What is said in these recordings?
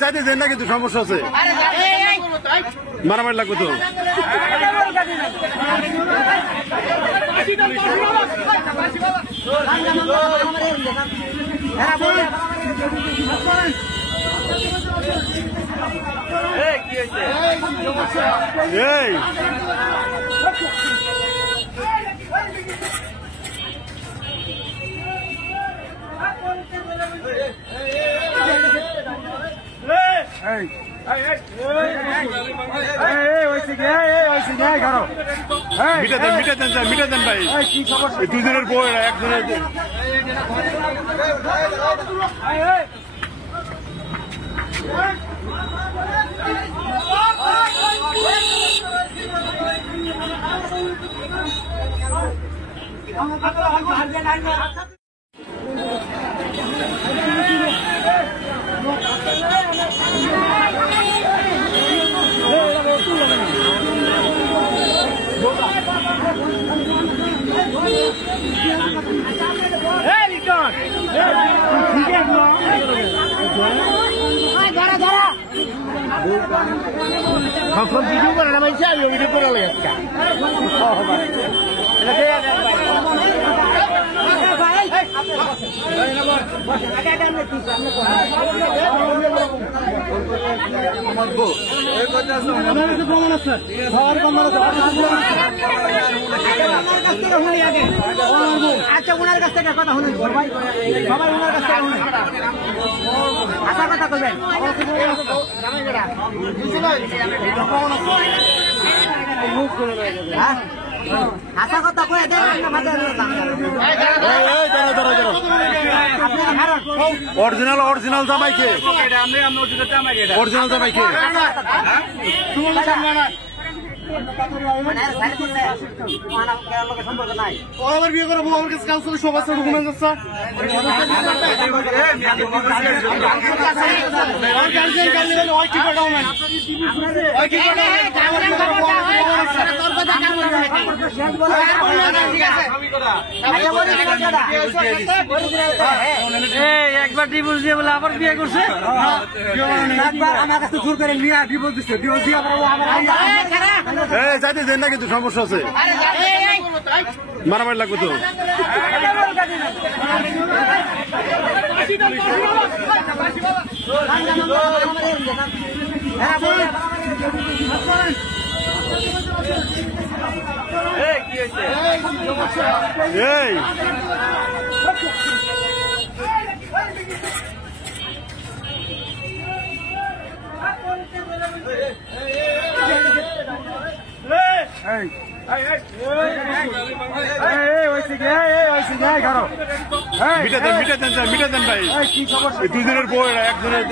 যাইতে দেন না কিন্তু সমস্যা আছে মারামারি লাগবে তো মিটা দেন ভাই দুজনের বই একজনের ভিডিও করে না ভাই ভিডিও করে আচ্ছা ওনার কাছ থেকে কথা শুনুন ভাই সবাই ওনার কাছ থেকে আশা কথা করবেন আশা কথা কয়ে দেন অরিজিনাল অরিজিনাল জামাইকে অরিজিনাল জামাইকে আমার বিয়ে করবো আমার কাছে কাউন্সিলের সব আছে ডকুমেন্ট আছে একবার ডিভোর্স দিয়ে বলে আবার বিয়ে করছে আমার কাছে জোর করে নিয়ে ডিভোর্স দিচ্ছে ডিভোর্স দিয়ে যাইতে দেন না কিন্তু সমস্যা আছে মারামারি লাগবে তো মিটা দেন ভাই দুজনের বই একজনের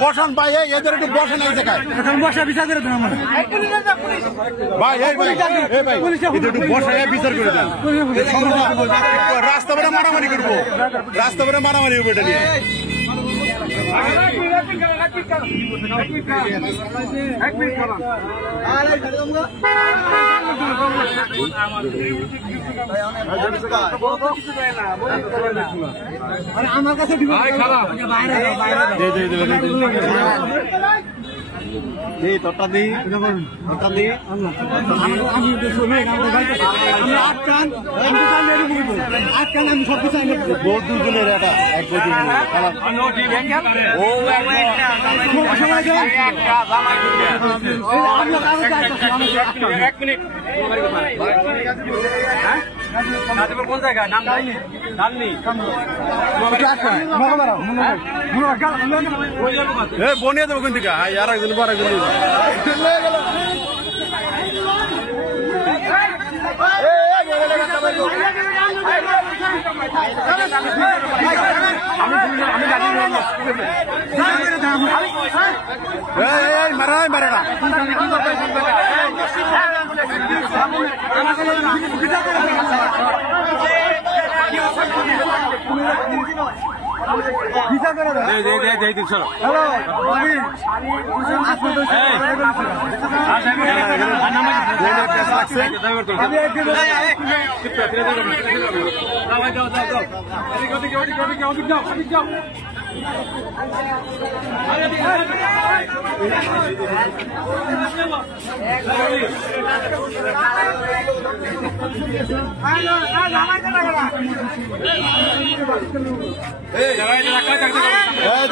বসান ভাই এদের একটু বসেন এই জায়গায় বসা বিচার করে দেন ভাই একটু বসায় বিচার করে দেন রাস্তা বেড়ে মারামারি করবো রাস্তা বেড়ে মারামারি হবে এটা নিয়ে আমার কাছে তোরটা দি তোরটা দি আমি সব কিছু বহুত দুজনের এটা এক মিনিট কোন জায়গায় নাম ডালনি বনিয়ে দেবো কোন থেকে আর একজন মারে না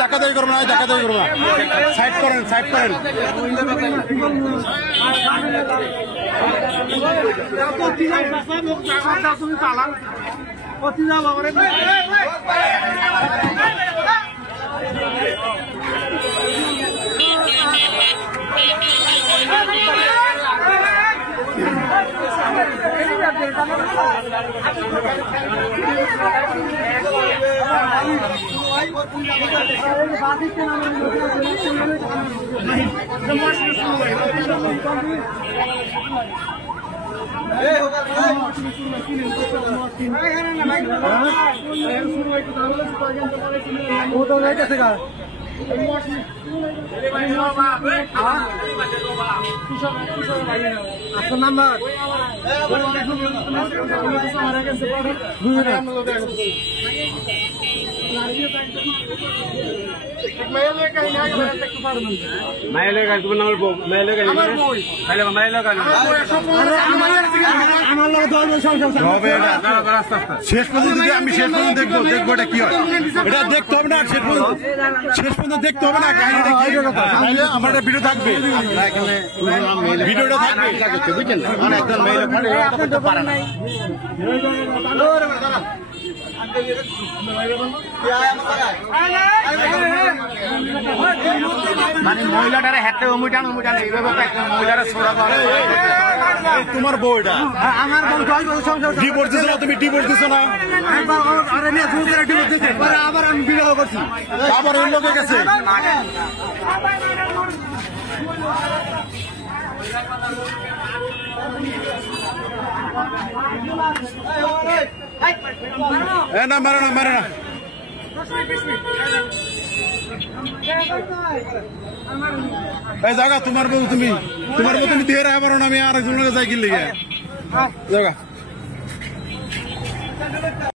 ডাকাতি করবো না সাইড করেন আপনার নাম্বার শেষ পর্যন্ত আমি দেখবো এটা কি হয় এটা দেখতে হবে না শেষ পর্যন্ত দেখতে হবে না আমার একটা ভিডিও থাকবে ভিডিওটা থাকবে বুঝছেন একজন মহিলা পারে না মানে মহিলাটারে হাতে অমুটান এইভাবে মহিলারা ছোড়া তোমার বউটা আমার ডিভোর্স দিছো না তুমি ডিভোর্স দিছো না আবার আমি বিবাহ করছি আবার অন্য লোকের কাছে না মারে না এই জায়গা তোমার বউ তুমি দিয়ে রাখা পারো না আমি আর একজনের কাছে যাই কিনলে জায়গা